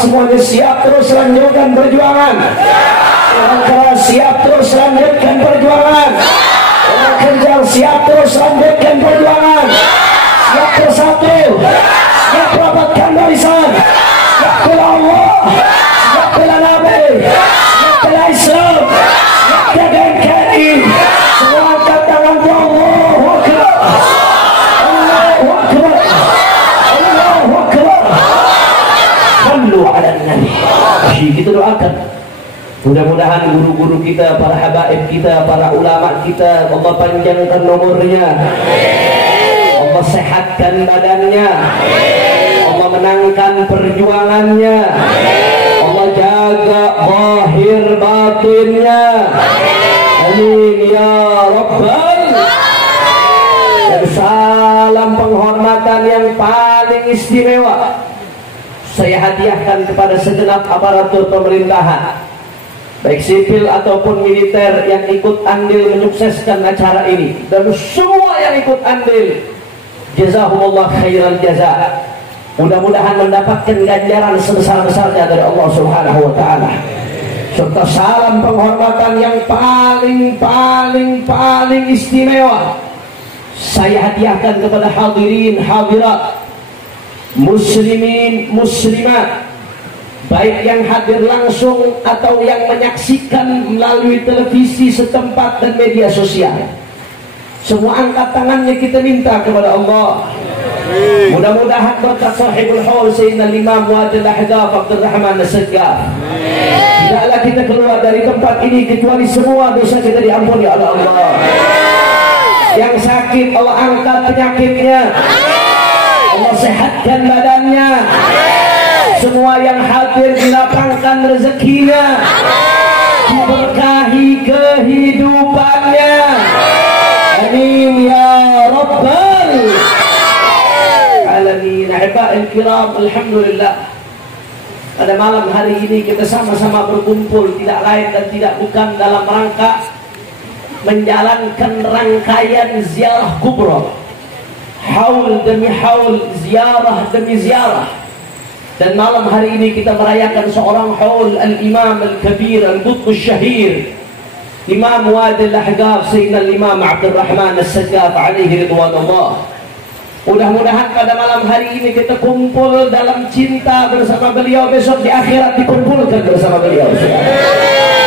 semuanya siap terus lanjutkan perjuangan. Orang keras siap terus lanjutkan perjuangan. Orang kencang siap terus lanjutkan perjuangan. Siap bersatu, siap rapatkan barisan, siap bela Allah, siap bela Nabi, siap bela Islam, siap jaga NKRI. Semua angkat tangan di Allahu Akbar, Allahu Akbar, Allahu Akbar. Sallu ala Nabi. Kita doakan. Mudah-mudahan guru-guru kita, para habaib kita, para ulama kita, Allah panjangkan nomornya, Allah sehatkan badannya, Allah menangkan perjuangannya, Allah jaga zahir batinnya. Amin ya Rabbal. Dan salam penghormatan yang paling istimewa saya hadiahkan kepada segenap aparatur pemerintahan, baik sipil ataupun militer yang ikut andil menyukseskan acara ini, dan semua yang ikut andil, jazakumullah khairan jaza. Mudah-mudahan mendapatkan ganjaran sebesar-besarnya dari Allah Subhanahu wa taala. Serta salam penghormatan yang paling istimewa saya hadiahkan kepada hadirin hadirat, muslimin muslimat, baik yang hadir langsung atau yang menyaksikan melalui televisi setempat dan media sosial. Semua angkat tangannya kita minta kepada Allah. Mudah-mudahan berkat sahibul haul Sayyidina Imam Wadil Ahdaf Abdul Rahman As-Sagaf, tidaklah kita keluar dari tempat ini kecuali semua dosa kita diampuni oleh Allah. Yang sakit Allah angkat penyakitnya, Allah sehatkan badannya. Semua yang hadir dilapangkan rezekinya, diberkahi kehidupannya. Amin ya Rabbal alamin. Ahiba'il kiram, alhamdulillah, pada malam hari ini kita sama-sama berkumpul tidak lain dan tidak bukan dalam rangka menjalankan rangkaian ziarah kubra, haul demi haul, ziarah demi ziarah. Dan malam hari ini kita merayakan seorang haul al-imam al-kabir al-qutb al-syahir Imam Wadil Ahqaf Sayyidina Imam Abdul Rahman As-Sagaf alaihi ridwanullah. Mudah-mudahan pada malam hari ini kita kumpul dalam cinta bersama beliau, besok di akhirat dikumpulkan bersama beliau.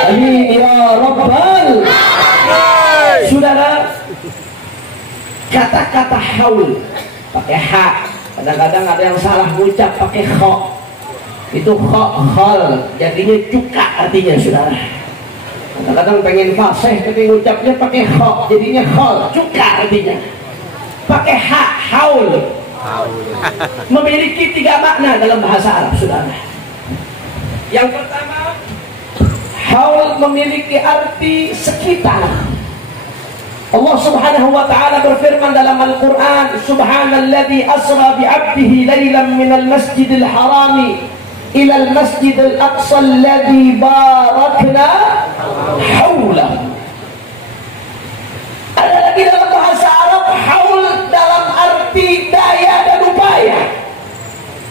Amin ya Rabbal. Saudara, kata-kata haul pakai ha, kadang-kadang ada yang salah mengucap pakai kha. Itu kha khal, jadinya cuka artinya, saudara. Kadang-kadang pengen fasih tapi mengucapnya pakai kha, jadinya khal, cuka artinya. Pakai ha, haul. Memiliki 3 makna dalam bahasa Arab, saudara. Yang pertama, haul memiliki arti sekitar. Allah Subhanahu wa taala berfirman dalam Al-Qur'an, Subhanalladzi asra bi 'abdihi lailan minal masjidil harami ila al-masjidil aqsa alladzi barakna haulahu. Ada lagi dalam bahasa Arab haul dalam arti daya dan upaya.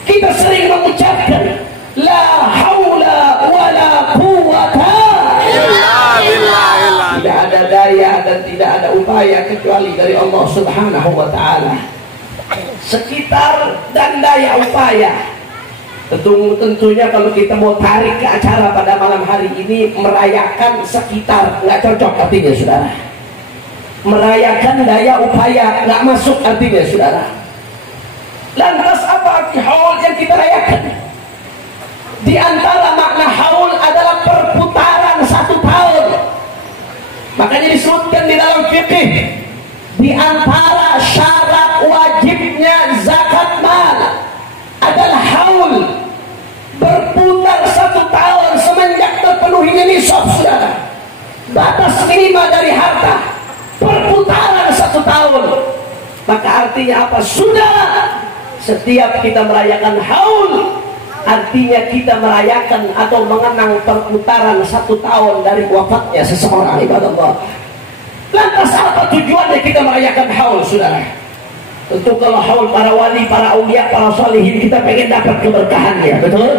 Kita sering mengucapkan la haula wala quwwata illa billah. Tidak ada daya dan tidak ada upaya kecuali dari Allah Subhanahu wa taala. Sekitar dan daya upaya. Tentunya kalau kita mau tarik ke acara pada malam hari ini, merayakan sekitar nggak cocok artinya, saudara. Merayakan daya upaya nggak masuk artinya, saudara. Lantas apa arti haul yang kita rayakan? Di antara makna haul adalah perputaran 1 tahun. Makanya disebutkan di dalam fikih, di antara syarat wajibnya zakat mal adalah haul, berputar 1 tahun semenjak terpenuhinya nisab, saudara. Batas minimal dari harta perputaran 1 tahun. Maka artinya apa? Sudah, setiap kita merayakan haul, artinya kita merayakan atau mengenang perputaran 1 tahun dari wafatnya seseorang, ibadah Allah. Lantas apa tujuannya kita merayakan haul, saudara? Tentu kalau haul para wali, para aulia, para salihin, kita pengen dapat keberkahannya, betul?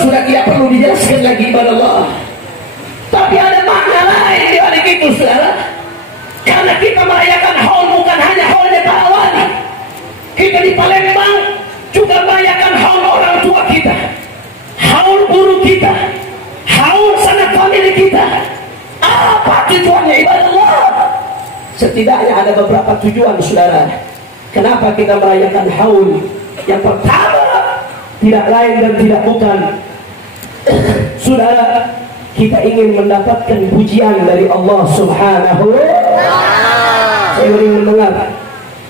Sudah tidak perlu dijelaskan lagi kepada Allah. Tapi ada makna lain di balik itu, saudara. Karena kita merayakan haul bukan hanya haulnya para wali. Kita di Palembang juga merayakan haul orang tua kita, haul guru kita, haul sanak famili kita. Apa tujuannya ibadah Allah? Setidaknya ada beberapa tujuan, saudara. Kenapa kita merayakan haul? Yang pertama, tidak lain dan tidak bukan, saudara, kita ingin mendapatkan pujian dari Allah Subhanahu wa ta'ala. Saya ingin mendengar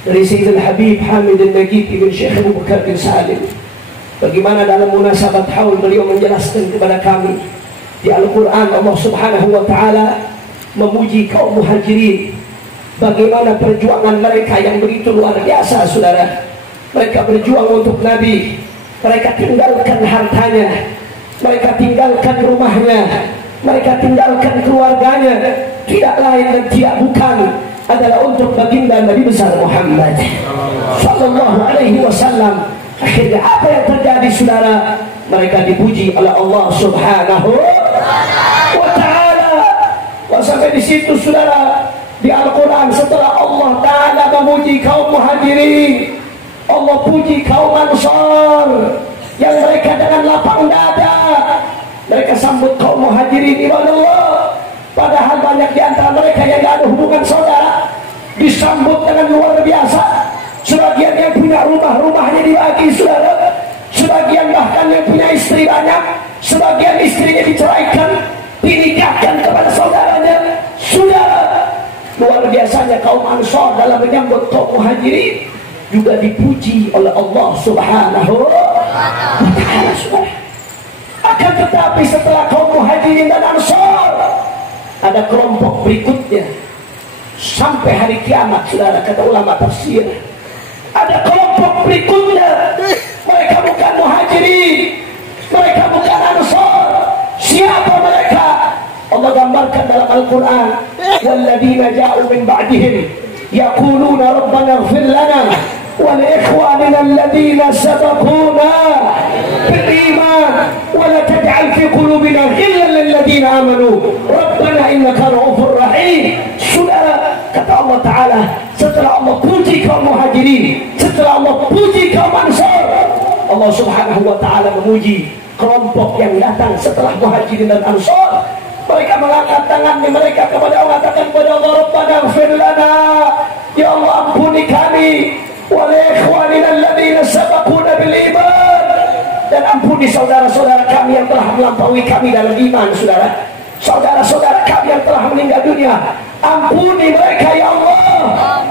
dari Sayyidul Habib Hamid al-Nagib ibn Syekh Abu Bakar bin Salim, bagaimana dalam munasabat haul beliau menjelaskan kepada kami di Al-Quran Allah Subhanahu wa ta'ala memuji kaum muhajirin, bagaimana perjuangan mereka yang begitu luar biasa, saudara. Mereka berjuang untuk Nabi, mereka tinggalkan hartanya, mereka tinggalkan rumahnya, mereka tinggalkan keluarganya, tidak lain dan tidak bukan adalah untuk baginda Nabi besar Muhammad sallallahu alaihi wasallam. Akhirnya apa yang terjadi, saudara? Mereka dipuji oleh Allah Subhanahu wa ta'ala. Sampai di situ, saudara, di Al-Quran setelah Allah Ta'ala memuji kaum muhajirin, Allah puji kaum Ansar yang mereka dengan lapang dada mereka sambut kaum muhajirin ibadah Allah. Padahal banyak di antara mereka yang tidak ada hubungan saudara disambut dengan luar biasa. Sebagian yang punya rumah-rumahnya dibagi, saudara. Sebagian bahkan yang punya istri banyak, sebagian istrinya diceraikan, dinikahkan kepada saudaranya. Saudara, luar biasanya kaum Ansar dalam menyambut kaum muhajirin juga dipuji oleh Allah Subhanahu wa ta'ala, saudara. Akan tetapi setelah kaum muhajirin dan Ansar ada kelompok berikutnya sampai hari kiamat, saudara, kata ulama tafsir. Ada kelompok berikutnya, mereka bukan muhajirin, mereka bukan Ansar. Siapa mereka? Allah gambarkan dalam Al-Quran, walladzina ja'u min ba'dihim yaquluna rabbana ighfir lana wa li ikhwanina alladhina sabaquna bil iman wa la taj'al fi qulubina ghillan lil ladzina amanu rabbana innaka ra'ufur rahim. Saudara, kata Allah Ta'ala, setelah Allah puji kaum muhajirin, setelah Allah puji kaum Ansar, Allah Subhanahu wa ta'ala memuji kelompok yang datang setelah muhajirin dan Ansar. Mereka mengangkat tangannya mereka kepada Allah, katakan kepada Allah, Rabbana ighfir lana, ya Allah ampuni kami, wa li ikhwanina alladhina sabaquna bil iman, dan ampuni saudara-saudara kami yang telah melampaui kami dalam iman, saudara. Saudara-saudara kami yang telah meninggal dunia, ampuni mereka ya Allah.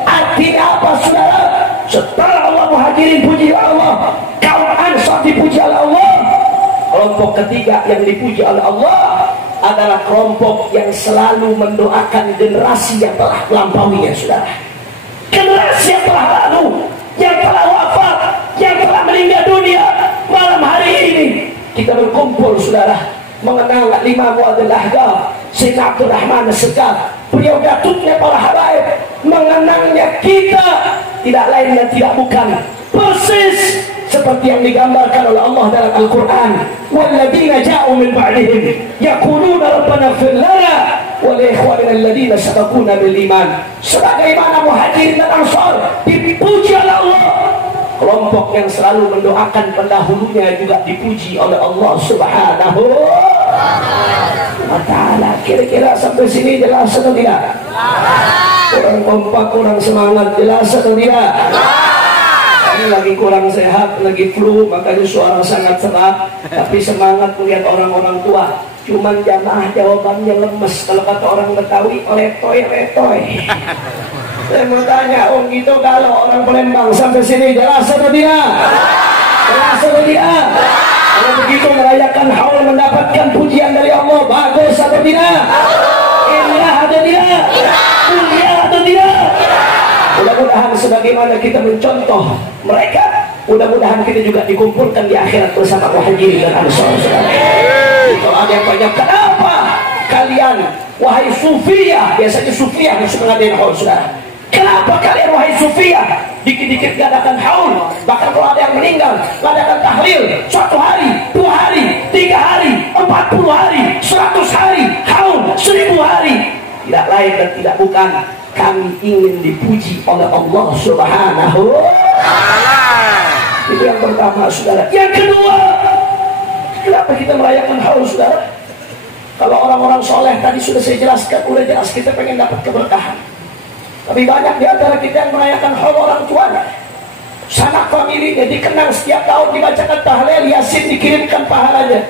Artinya apa, saudara? Setelah Allah muhajirin puji Allah, kaum Ansar dipuji oleh Allah, kelompok ketiga yang dipuji oleh Allah adalah kelompok yang selalu mendoakan generasi yang telah melampauinya, saudara. Generasi yang telah lalu, yang telah wafat, yang telah meninggal dunia. Malam hari ini kita berkumpul, saudara, mengenang Imam Mu'adzil Ahgaf, Sayyidina Abdul Rahman As-Segaf. Beliau datuknya para habaib. Mengenangnya kita tidak lain dan tidak bukan persis seperti yang digambarkan oleh Allah dalam Al-Quran, walladzina ja'u min ba'dihim yaquluna rabbana ighfir lana wa li ikhwanina alladhina sabaquna bil iman. Sebagaimana muhajirin dan Ansar dipuji oleh Allah, kelompok yang selalu mendoakan pendahulunya juga dipuji oleh Allah Subhanahu wa ta'ala. Kira-kira sampai sini jelas atau tidak? Kurang kompak, kurang semangat, jelas atau tidak? Ini lagi kurang sehat, lagi flu, makanya suara sangat serak, tapi semangat melihat orang-orang tua. Cuman jamaah jawabannya lemes. Kalau kata orang Betawi, letoy-letoy. Saya mau tanya, gitu kalau orang Palembang sampai sini jelas atau tidak? Jelas atau tidak? Kalau begitu merayakan haul mendapatkan pujian dari Allah, bagus atau tidak? Indah atau tidak? Mulia atau tidak? Mudah-mudahan sebagaimana kita mencontoh mereka, mudah-mudahan kita juga dikumpulkan di akhirat bersama muhajirin dan Ansar. Kalau ada yang banyak, kenapa kalian wahai sufiyah, biasanya sufiyah yang suka ngadain haul, saudara, Kenapa kalian wahai Sufia dikit-dikit ngadakan haul, bahkan kalau ada yang meninggal ngadakan tahlil 1 hari, 2 hari, 3 hari, 40 hari, 100 hari, haul 1000 hari? Tidak lain dan tidak bukan, kami ingin dipuji oleh Allah Subhanahu wa Ta'ala. Itu yang pertama, saudara. Yang kedua, kenapa kita merayakan haul, saudara? Kalau orang-orang soleh tadi sudah saya jelaskan, udah jelas kita pengen dapat keberkahan. Tapi banyak di antara kita yang merayakan haul orang tuanya, sanak familinya dikenang setiap tahun dibacakan tahlil, yasin, dikirimkan pahalanya.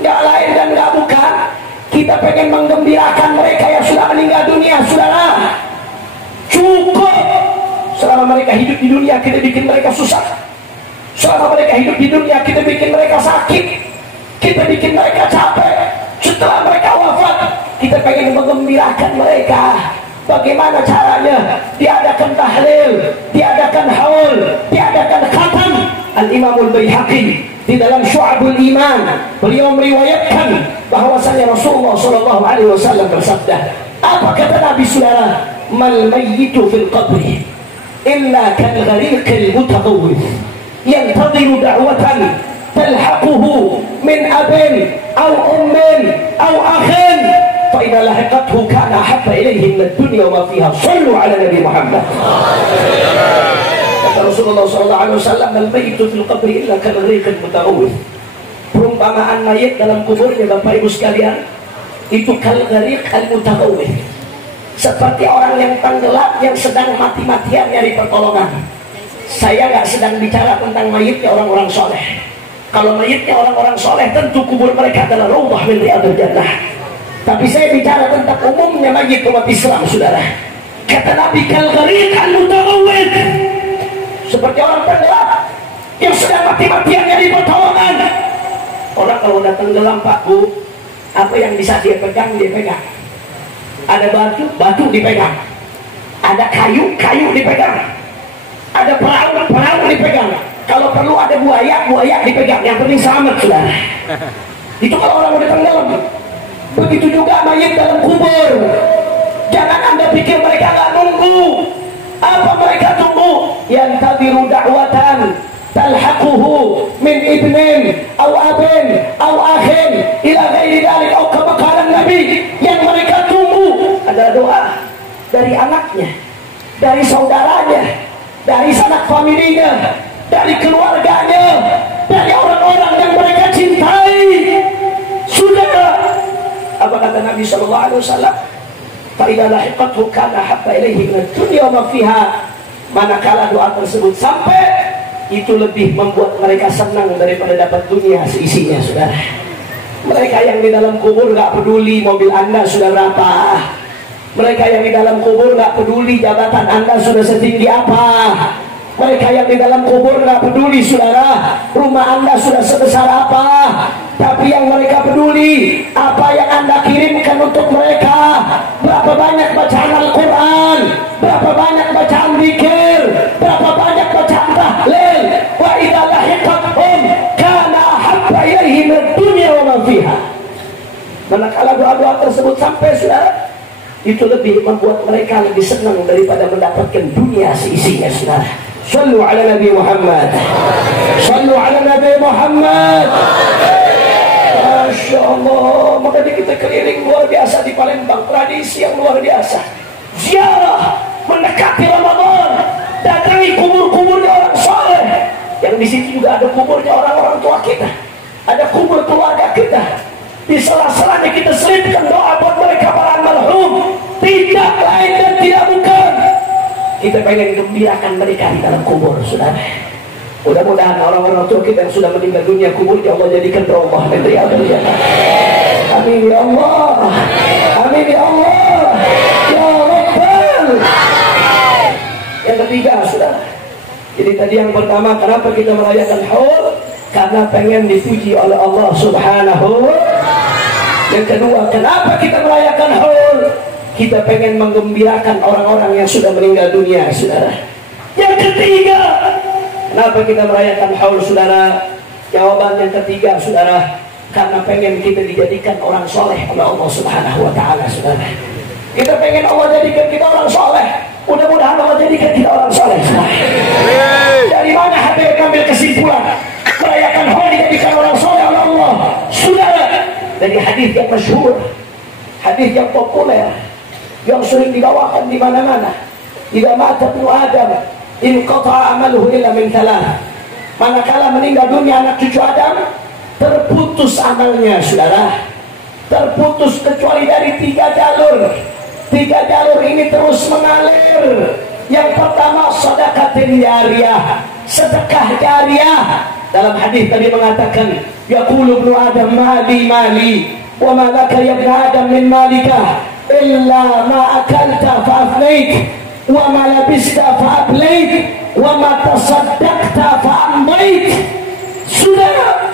Nggak lain dan nggak bukan, kita pengen menggembirakan mereka yang sudah meninggal dunia, saudara. Cukup selama mereka hidup di dunia kita bikin mereka susah. Selama mereka hidup di dunia kita bikin mereka sakit, kita bikin mereka capek. Setelah mereka wafat, kita pengen menggembirakan mereka. Bagaimana caranya? Diadakan tahlil, diadakan haul, diadakan khatam. Al-Imamul Baihaqi di dalam Syu'abul Iman, beliau meriwayatkan bahwasanya Rasulullah SAW bersabda, apa kata Nabi, saudara? Mal mayyitu fil qabri illa kal ghariqil mutaghawwith yantadhiru da'watan talhaquhu min abin aw ummin aw akhin fa idza lahiqathu kana habba ilayhi min ad-dunya wa ma fiha. Shallu ala Nabi Muhammad. Kata Rasulullah SAW, al mayyitu fil qabri illa kal ghariqil mutaghawwith. Perumpamaan mayit dalam kuburnya, Bapak Ibu sekalian, itu kal ghariq al mutaghawwith, seperti orang yang tenggelam yang sedang mati-matian nyari pertolongan. Saya nggak sedang bicara tentang mayitnya orang-orang soleh. Kalau mayitnya orang-orang soleh, tentu kubur mereka adalah raudhah min riyadil jannah. Tapi saya bicara tentang umumnya mayit umat Islam, saudara. Kata Nabi, kal ghariq al mutaghawwith, seperti orang tenggelam yang sedang mati-matian nyari pertolongan. Orang kalau udah tenggelam, Pak Bu, apa yang bisa dia pegang, dia pegang. Ada batu dipegang, ada kayu dipegang, ada perahu dipegang. Kalau perlu ada buaya dipegang. Yang penting selamat, saudara. Itu kalau orang udah tenggelam. Begitu juga mayit dalam kubur. Jangan Anda pikir mereka nggak nunggu. Apa mereka tunggu? Yang tadiru da'watan talhaquhu min ibnin aw abin aw akhin ila ghairi dzalik, atau kama qala Nabi. Yang mereka tunggu adalah doa dari anaknya, dari saudaranya, dari sanak familinya, dari keluarganya, dari orang-orang yang mereka cintai. Sudah, apa kata Nabi SAW? Fa idza lahiqathu kana habba ilaihi min ad-dunya wa ma fiha. Manakala doa tersebut sampai, itu lebih membuat mereka senang daripada dapat dunia seisinya, saudara. Mereka yang di dalam kubur gak peduli mobil Anda sudah berapa. Mereka yang di dalam kubur gak peduli jabatan Anda sudah setinggi apa. Mereka yang di dalam kubur gak peduli, saudara, rumah Anda sudah sebesar apa. Tapi yang mereka peduli, apa yang Anda kirimkan untuk mereka. Berapa banyak bacaan Al-Quran, berapa banyak bacaan zikir, berapa banyak bacaan tahlil. Wa idza lahiqathum kana habba ilaihi min dunya wa ma fiha. Manakala doa-doa tersebut sampai, saudara, itu lebih membuat mereka lebih senang daripada mendapatkan dunia seisinya, saudara. Sallu ala Nabi Muhammad. Sallu ala Nabi Muhammad. Masya Allah. Makanya kita keliling luar biasa di Palembang, tradisi yang luar biasa. Ziarah mendekati Ramadan, datangi kubur-kuburnya orang soleh. Yang di situ juga ada kuburnya orang-orang tua kita, ada kubur keluarga kita. Di sela-selanya kita selipkan doa buat mereka para almarhum. Tidak lain dan tidak bukan, kita pengen gembirakan mereka di dalam kubur, saudara. Mudah-mudahan orang-orang tua kita yang sudah meninggal dunia, kuburnya Allah jadikan raudhah min riyadil jannah. Amin ya Allah. Amin ya Allah. Ya Rabbal. Yang ketiga, saudara. Jadi tadi yang pertama, kenapa kita merayakan haul? Karena pengen dipuji oleh Allah Subhanahu. Yang kedua, kenapa kita merayakan haul? Kita pengen menggembirakan orang-orang yang sudah meninggal dunia, saudara. Yang ketiga, kenapa kita merayakan haul, saudara? Jawaban yang ketiga, saudara, karena pengen kita dijadikan orang soleh oleh Allah Subhanahu wa Ta'ala, saudara. Kita pengen Allah jadikan kita orang soleh. Mudah-mudahan Allah jadikan kita orang soleh. Dari mana Habib mengambil kesimpulan merayakan Holi jadikan orang soleh oleh Allah? Sudah dari hadis yang masyhur, hadis yang populer, yang sering dibawakan di mana-mana. Jika mata ibnu Adam, inqata'a amaluhu illa min thalath. Manakala meninggal dunia anak cucu Adam, terputus amalnya, saudara. Terputus kecuali dari 3 jalur. 3 jalur ini terus mengalir. Yang pertama, sedekatin jariyah, sedekah jariyah. Dalam hadis tadi mengatakan, yaqulu ibnu Adam mali mali wa ma laka ya ibnu Adam min malika illa ma akalta fa afnait wa ma labista fa ablait wa ma tasaddaqta fa ambait. Sudah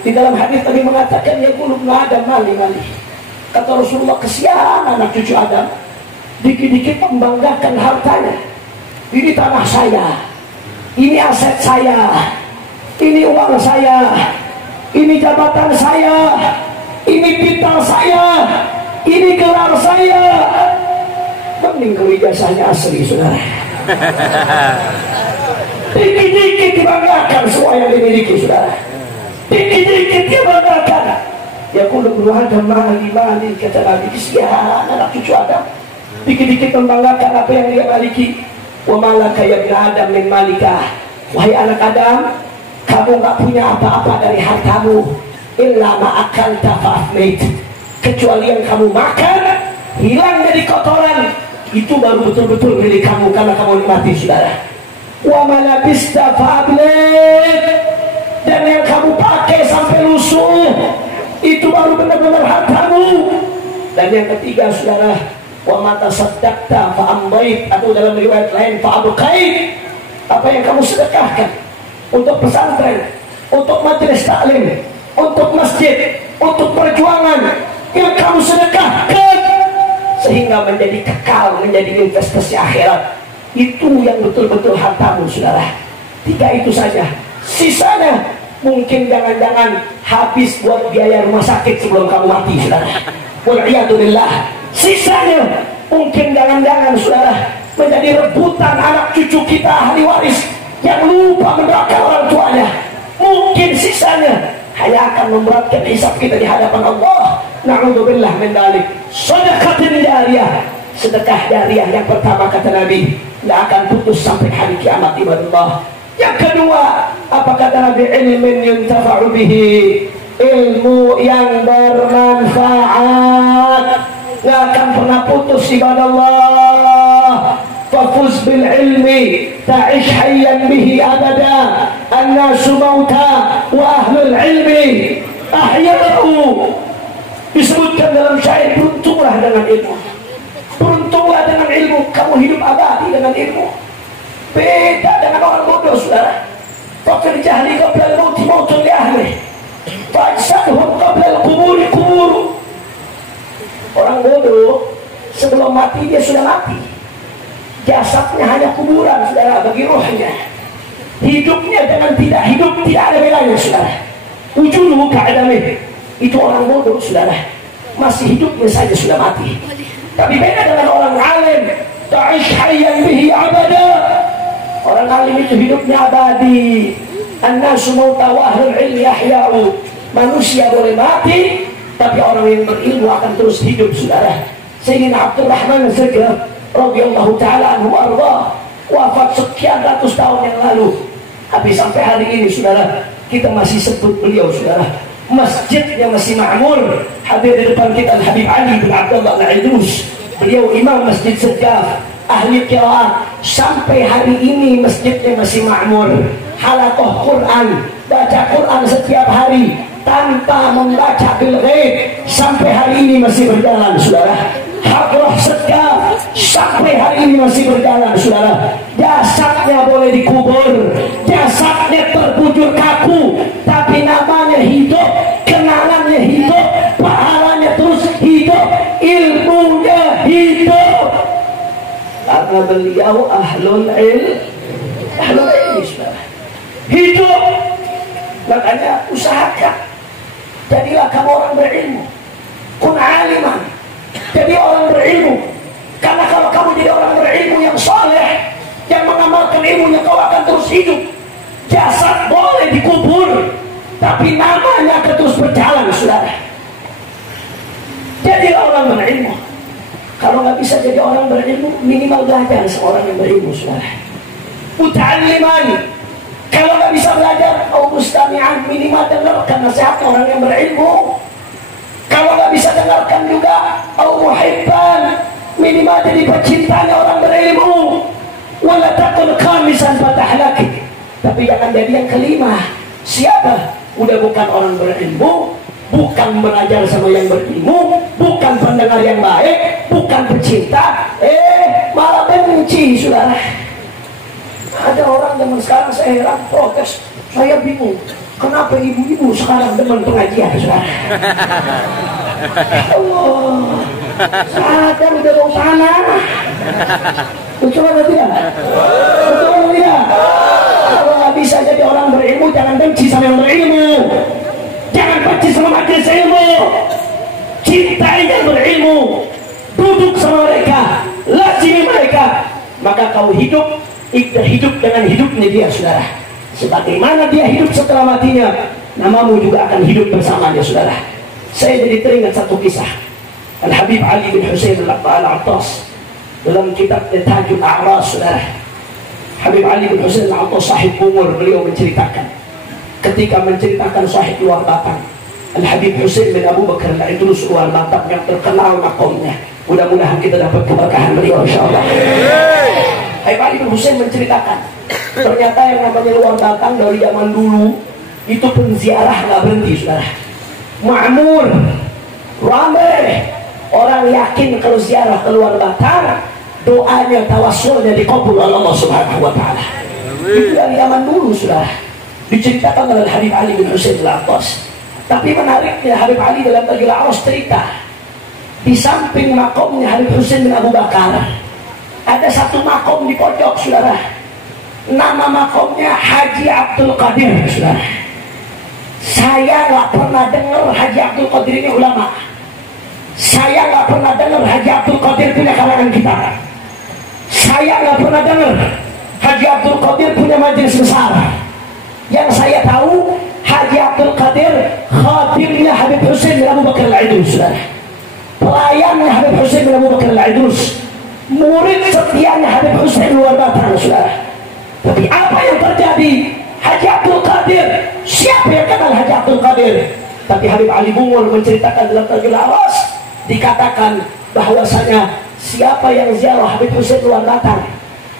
di dalam hadis tadi mengatakan yaqulu ibnu Adam mali mali. Kata Rasulullah, kesian anak cucu Adam, dikit-dikit membanggakan hartanya. Ini tanah saya, ini aset saya, ini uang saya, ini jabatan saya, ini titel saya, ini gelar saya. Mending kalau ijazahnya asli, saudara. Dikit-dikit dibanggakan semua yang dimiliki, saudara. Dikit-dikit dibanggakan. Ya kudu Adam mali kata Nabi, kesian anak cucu Adam, dikit-dikit membanggakan apa yang dia miliki. Wa malaka ya ibnu Adam min malika. Wahai anak Adam, kamu gak punya apa-apa dari hartamu illa ma akalta fa afnait. Kecuali yang kamu makan hilang dari kotoran, itu baru betul-betul milik kamu karena kamu nikmati, saudara. Wa ma labista fa ablait. Dan yang kamu pakai sampai lusuh, itu baru benar-benar hartamu. Dan yang ketiga, saudara, wa mata saddaqta fa ambait, atau dalam riwayat lain fa abqait. Apa yang kamu sedekahkan untuk pesantren, untuk majelis taklim, untuk masjid, untuk perjuangan, yang kamu sedekahkan sehingga menjadi kekal, menjadi investasi akhirat, itu yang betul-betul hartamu, saudara. 3 itu saja. Sisanya mungkin jangan-jangan habis buat biaya rumah sakit sebelum kamu mati, saudara. Wal'iyadzubillah. Sisanya mungkin jangan-jangan, saudara, menjadi rebutan anak cucu kita ahli waris yang lupa mendoakan orang tuanya. Mungkin sisanya hanya akan memberatkan hisab kita di hadapan Allah. Na'udzubillah min dzalik. Sedekatin jariyah, sedekah jariyah yang pertama kata Nabi, tidak akan putus sampai hari kiamat, ibadallah. Yang kedua, apa kata Nabi? Ilmin yuntafa'u bihi, ilmu yang bermanfaat, nggak akan pernah putus, ibadallah. Fafuz bil ilmi ta'ish hayyan bihi abada, annasu mauta wa ahlul ilmi ahya'u. Disebutkan dalam syair, beruntunglah dengan ilmu, beruntunglah dengan ilmu, kamu hidup abadi dengan ilmu. Beda dengan orang bodoh, saudara. Fakir jahli qabla al-mauti mautun li ahli, fa'ajsaduhum qabla al-quburi quburu. Orang bodoh sebelum mati dia sudah mati, jasadnya hanya kuburan, saudara, bagi rohnya. Hidupnya dengan tidak hidup tidak ada bedanya, saudara. Wujuduhu ka'adamih. Itu orang bodoh, saudara, masih hidupnya saja sudah mati. Tapi beda dengan orang alim, ta'ish hayyan bihi abada. Orang alim itu hidupnya abadi. An-nasu mauta wa ahlul ilmi ahya'u. Manusia boleh mati, tapi orang yang berilmu akan terus hidup, saudara. Sayyidina Abdurrahman As-Sakhr radhiyallahu ta'ala anhu arda, wafat sekian ratus tahun yang lalu. Tapi sampai hari ini, saudara, kita masih sebut beliau, saudara. Masjidnya masih ma'mur. Hadir di depan kita Habib Ali bin Abdullah Al-Idrus. Beliau imam Masjid Segaf, ahli qiraat. Sampai hari ini masjidnya masih ma'mur. Halaqah Quran, baca Quran setiap hari tanpa membaca bil ghaib, sampai hari ini masih berjalan, saudara. Hadrah Segaf sampai hari ini masih berjalan, saudara. Jasadnya boleh dikubur, jasadnya terbujur kaku, tapi namanya hidup, kenangannya hidup, pahalanya terus hidup, ilmunya hidup. Karena beliau ahlul ilmi, saudara. Hidup. Makanya usahakan, jadilah kamu orang berilmu. Kun aliman, jadi orang berilmu. Karena kalau kamu jadi orang berilmu yang soleh, terus hidup. Jasad boleh dikubur, tapi namanya akan terus berjalan, saudara. Jadilah orang berilmu. Kalau nggak bisa jadi orang berilmu, minimal belajar seorang yang berilmu, saudara. Muta'alliman. Kalau nggak bisa belajar, mustami'an, minimal dengarkan nasihat orang yang berilmu. Kalau nggak bisa dengarkan juga, muhibban, minimal jadi pecintanya orang berilmu. Wala takun khamisan fatahlaki. Tapi jangan jadi yang kelima. Siapa? Udah bukan orang berilmu, bukan belajar sama yang berilmu, bukan pendengar yang baik, bukan pecinta, malah benci, saudara. Ada orang zaman sekarang, saya heran, protes, saya bingung, kenapa ibu-ibu sekarang demen pengajian, saudara? Allah, sadar udah mau sana. Betul atau tidak? Betul atau tidak? Kalau nggak bisa jadi orang berilmu, jangan benci sama yang berilmu, jangan benci sama majelis ilmu, cintai yang berilmu, duduk sama mereka, lazimi mereka, maka kau hidup dengan hidupnya dia, saudara. Sebagaimana dia hidup setelah matinya, namamu juga akan hidup bersamanya, saudara. Saya jadi teringat satu kisah. Al-Habib Ali bin Husain Al-Attas dalam kitab Tajul A'ras, saudara. Habib Ali bin Husain Al-Attas sahib umur, beliau menceritakan ketika menceritakan sahib luar batang Al-Habib Husain bin Abu Bakar Al-Idrus luar batang yang terkenal makomnya. Mudah-mudahan kita dapat keberkahan beliau, insyaallah. Habib Ali bin Husain menceritakan, ternyata yang namanya luar batang dari zaman dulu itu penziarah nggak berhenti, saudara. Ma'mur, ramai orang yakin kalau ziarah ke luar batang, doanya, tawassulnya dikabul oleh Allah Subhanahu wa taala. Itu dari zaman dulu, saudara. Diceritakan oleh Habib Ali bin Husain Al-Attas. Tapi menariknya, Habib Ali dalam Tajul A'ras cerita, di samping makomnya Habib Husain bin Abu Bakar, ada satu makom di pojok, saudara. Nama makomnya Haji Abdul Qadir, saudara. Saya nggak pernah dengar Haji Abdul Qadir ini ulama. Saya nggak pernah dengar Haji Abdul Qadir punya kalangan kita. Saya nggak pernah dengar Haji Abdul Qadir punya majelis besar. Yang saya tahu, Haji Abdul Qadir khadirnya Habib Husain bin Abu Bakar Al-Idrus, saudara. Pelayannya Habib Husain bin Abu Bakar Al-Idrus, murid setianya Habib Husain luar batang, saudara. Tapi apa yang terjadi? Haji Abdul Qadir, siapa yang kenal Haji Abdul Qadir? Tapi Habib Ali Bungul menceritakan dalam Tajul A'ras, dikatakan bahwasanya siapa yang ziarah Habib Husain luar batang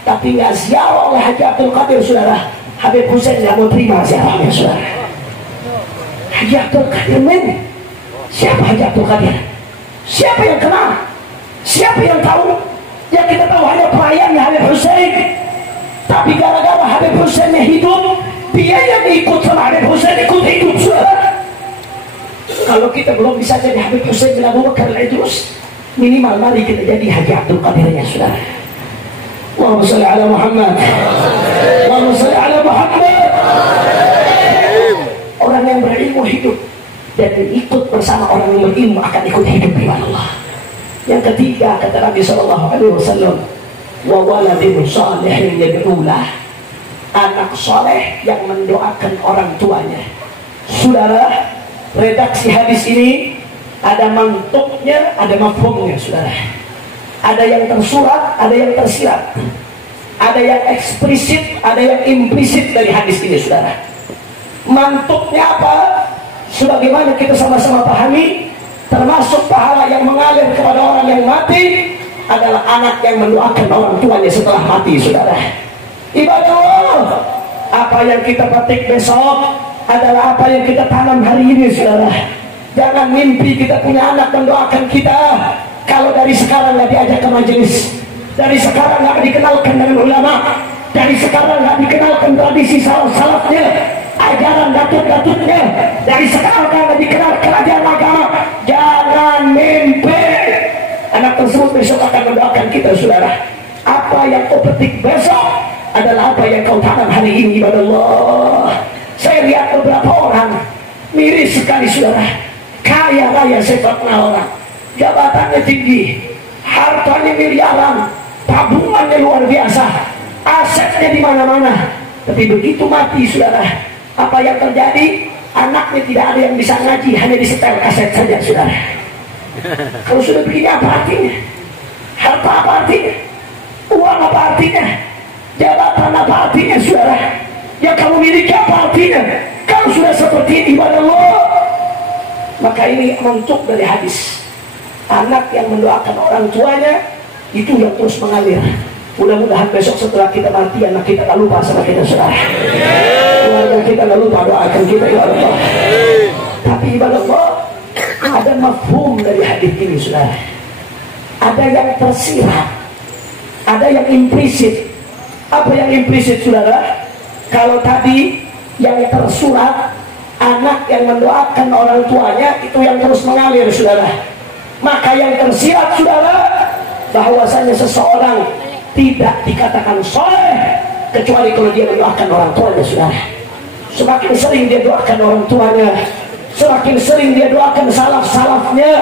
tapi nggak ziarah oleh Haji Abdul Qadir, saudara, Habib Husain nggak mau terima ziarahnya, saudara. Haji Abdul Qadir, siapa Haji Abdul Qadir? Siapa yang kenal? Siapa yang tahu? Yang kita tahu hanya pelayannya Habib Husain. Tapi gara-gara Habib Husainnya hidup, dia yang ikut sama Habib Husain ikut hidup, saudara. Kalau kita belum bisa jadi Habib Husain bin Abu Bakar Al-Idrus, minimal mari kita jadi Haji Abdul Qadirnya, saudara. Allahumma shalli ala Muhammad. Allahumma shalli ala Muhammad. Orang yang berilmu hidup dan ikut bersama orang yang berilmu akan ikut hidup di Allah. Yang ketiga, kata Nabi sallallahu alaihi wasallam, wa waladin salihin yad'ulah, anak soleh yang mendoakan orang tuanya. Saudara, redaksi hadis ini ada mantuknya, ada mafhumnya, saudara. Ada yang tersurat, ada yang tersirat, ada yang eksplisit, ada yang implisit dari hadis ini, saudara. Mantuknya apa? Sebagaimana kita sama-sama pahami, termasuk pahala yang mengalir kepada orang yang mati adalah anak yang mendoakan orang tuanya setelah mati, saudara. Ibadah Allah, apa yang kita petik besok adalah apa yang kita tanam hari ini, saudara. Jangan mimpi kita punya anak mendoakan kita kalau dari sekarang nggak diajak ke majelis, dari sekarang nggak dikenalkan dengan ulama, dari sekarang nggak dikenalkan tradisi salafnya, ajaran datuk-datuknya, dari sekarang nggak dikenal kerajaan agama. Jangan mimpi anak tersebut besok akan mendoakan kita, saudara. Apa yang kau petik besok adalah apa yang kau tanam hari ini, ibadah Allah. Saya lihat beberapa orang miris sekali, saudara. Kaya raya saya kenal orang, jabatannya tinggi, hartanya miliaran, tabungannya luar biasa, asetnya di mana-mana. Tapi begitu mati saudara, apa yang terjadi? Anaknya tidak ada yang bisa ngaji, hanya disetel kaset saja saudara. Kalau sudah begini apa artinya? Harta apa artinya? Uang apa artinya? Jabatan apa artinya saudara? Yang kamu miliki apa artinya? Kalau sudah seperti ini ibadah Allah. Maka ini mentuk dari hadis. Anak yang mendoakan orang tuanya itu yang terus mengalir. Mudah-mudahan besok setelah kita mati anak kita tak lupa sama kita saudara. Keluarga kita tak lupa doakan kita ya Allah. Tapi ibadah Allah, ada mafhum dari hadis ini saudara. Ada yang tersirat, ada yang implisit. Apa yang implisit saudara? Kalau tadi yang tersurat, anak yang mendoakan orang tuanya itu yang terus mengalir saudara. Maka yang tersirat saudara, bahwasanya seseorang tidak dikatakan soleh kecuali kalau dia mendoakan orang tuanya saudara. Semakin sering dia doakan orang tuanya, semakin sering dia doakan salaf-salafnya,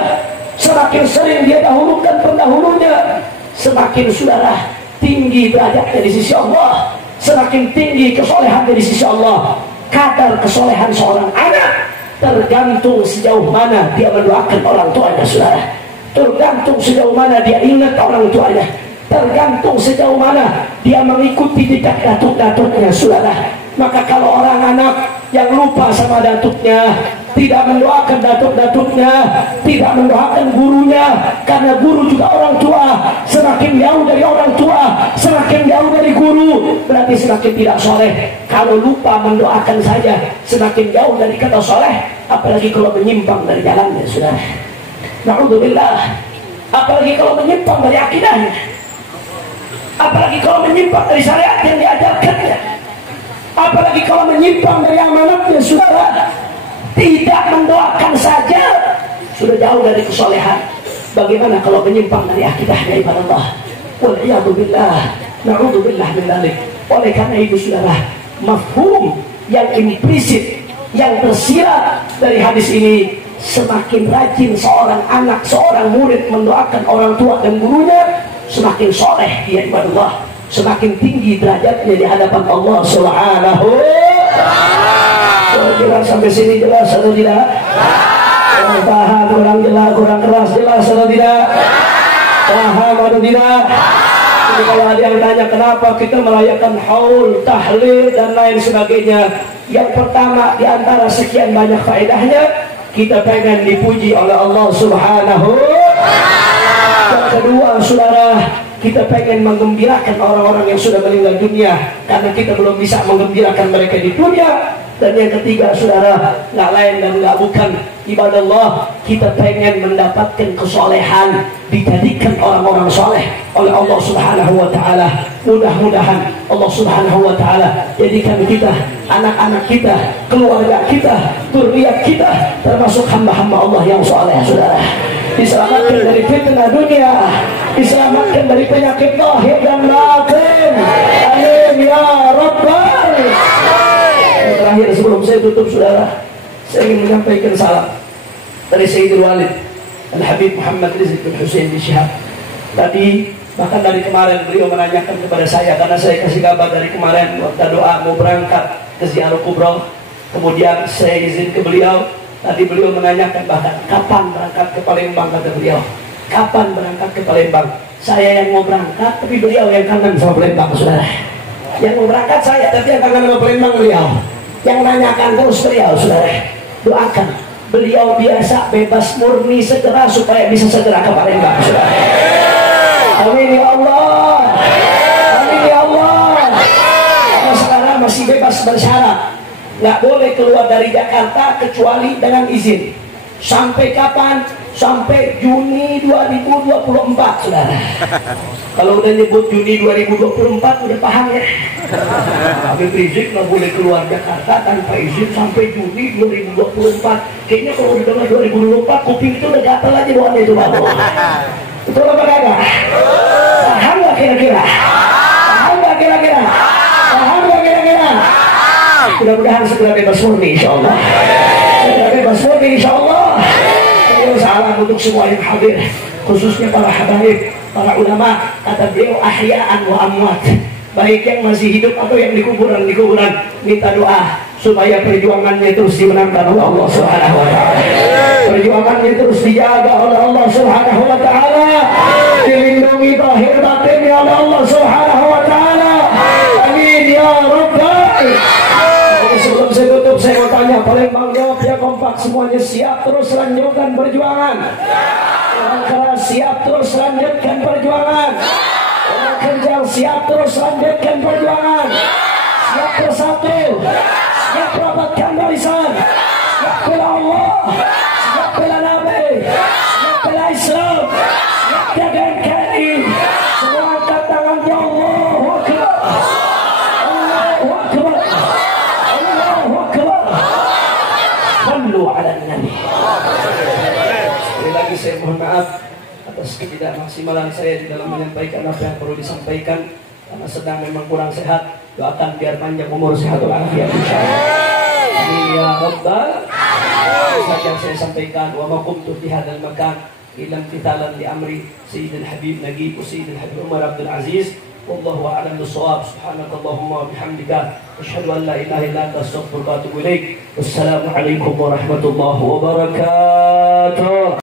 semakin sering dia dahulukan pendahulunya, semakin saudara tinggi derajatnya di sisi Allah, semakin tinggi kesolehannya di sisi Allah. Kadar kesolehan seorang anak tergantung sejauh mana dia mendoakan orang tuanya saudara, tergantung sejauh mana dia ingat orang tuanya, tergantung sejauh mana dia mengikuti jejak datuk-datuknya saudara. Maka kalau orang anak yang lupa sama datuknya, tidak mendoakan datuk-datuknya, tidak mendoakan gurunya, karena guru juga orang tua, semakin jauh dari orang tua, semakin jauh dari guru, berarti semakin tidak soleh. Kalau lupa mendoakan saja, semakin jauh dari kata soleh, apalagi kalau menyimpang dari jalannya saudara. Na'udzubillah. Apalagi kalau menyimpang dari akidahnya, apalagi kalau menyimpang dari syariat yang diajarkannya, apalagi kalau menyimpang dari amanatnya saudara. Tidak mendoakan saja sudah jauh dari kesolehan. Bagaimana kalau menyimpang dari akidahnya ibadah Allah? Wal'iyadzubillah, na'udzubillah min dzalik. Oleh karena itu saudara, mafhum yang implisit, yang tersirat dari hadis ini, semakin rajin seorang anak, seorang murid mendoakan orang tua dan gurunya, semakin soleh dia ibadah Allah, semakin tinggi derajatnya di hadapan Allah Subhanahu wa ta'ala. Jelas sampai sini jelas atau tidak? Kurang paham, kurang jelas, kurang keras, jelas atau tidak? Paham atau tidak? Jadi kalau ada yang tanya kenapa kita merayakan haul, tahlil dan lain sebagainya, yang pertama di antara sekian banyak faedahnya, kita pengen dipuji oleh Allah Subhanahu wa ta'ala. Yang kedua saudara, kita pengen menggembirakan orang-orang yang sudah meninggal dunia, karena kita belum bisa menggembirakan mereka di dunia. Dan yang ketiga saudara, nggak lain dan nggak bukan ibadah Allah, kita pengen mendapatkan kesolehan, dijadikan orang-orang soleh oleh Allah Subhanahu wa ta'ala. Mudah-mudahan Allah Subhanahu wa ta'ala jadikan kita, anak-anak kita, keluarga kita, zuriat kita termasuk hamba-hamba Allah yang soleh saudara. Diselamatkan dari fitnah dunia, diselamatkan dari penyakit lahir dan batin. Amin ya rabbal. Terakhir sebelum saya tutup saudara, saya ingin menyampaikan salam dari Sayyidul Walid Al-Habib Muhammad Rizq bin Hussein bin Syihab. Tadi bahkan dari kemarin beliau menanyakan kepada saya, karena saya kasih kabar dari kemarin waktu doa mau berangkat ke Ziarah Kubra, kemudian saya izin ke beliau. Tadi beliau menanyakan bahkan kapan berangkat ke Palembang, kata beliau. Kapan berangkat ke Palembang? Saya yang mau berangkat, tapi beliau yang kangen sama Palembang saudara. Yang mau berangkat saya, tapi yang kangen sama Palembang beliau. Yang nanyakan terus beliau saudara. Doakan beliau biasa bebas murni segera supaya bisa segera ke Palembang saudara. Amin ya Allah. Amin ya Allah. Karena sekarang masih bebas bersyarat, nggak boleh keluar dari Jakarta kecuali dengan izin. Sampai kapan? Sampai Juni 2024 saudara. Kalau udah nyebut Juni 2024 udah paham ya. Habib Rizik nggak boleh keluar Jakarta tanpa izin sampai Juni 2024. Kayaknya kalau udah dengar 2024 kuping itu udah gatal aja doanya itu bapak. Betul apa kagak? Paham nggak kira-kira? Paham nggak kira-kira? Paham nggak kira-kira? Mudah-mudahan segera bebas murni insyaallah. Segera bebas murni insyaallah. Salam untuk semua yang hadir, khususnya para habaib, para ulama. Kata beliau ahya'an wa amwat, baik yang masih hidup atau yang di kuburan minta doa supaya perjuangannya terus dimenangkan oleh Allah Subhanahu wa taala. Perjuangannya terus dijaga oleh Allah Subhanahu wa taala, dilindungi zahir batinnya oleh Allah Subhanahu wa taala. Amin ya rabbal. Sebelum saya tutup, saya mau tanya, paling jawab ya kompak semuanya, siap terus lanjutkan perjuangan? Orang keras siap terus lanjutkan perjuangan? Orang kencang siap terus lanjutkan perjuangan? Siap bersatu, siap rapatkan barisan, siap bela Allah, siap bela Nabi, siap bela Islam, siap jaga NKRI. Semua angkat tangan ya Allahu Akbar, Allahu Akbar, Allahu Akbar. Sallu ala Nabi. Sekali lagi saya mohon maaf atas ketidakmaksimalan saya di dalam menyampaikan apa yang perlu disampaikan, karena sedang memang kurang sehat. Doakan biar panjang umur, sehat walafiat insyaallah. Amin ya rabbal. Seperti yang saya sampaikan, wa ma kuntu fi hadzal makan illa imtithalan li amri Sayyidil Habib Nagib Sayyidil Habib Umar Abdul Aziz. Wallahu a'lam bis-shawab. Subhanakallahumma wa bihamdika asyhadu an la ilaha illa anta astaghfiruka wa atubu ilaik. Wassalamu alaikum warahmatullahi wabarakatuh.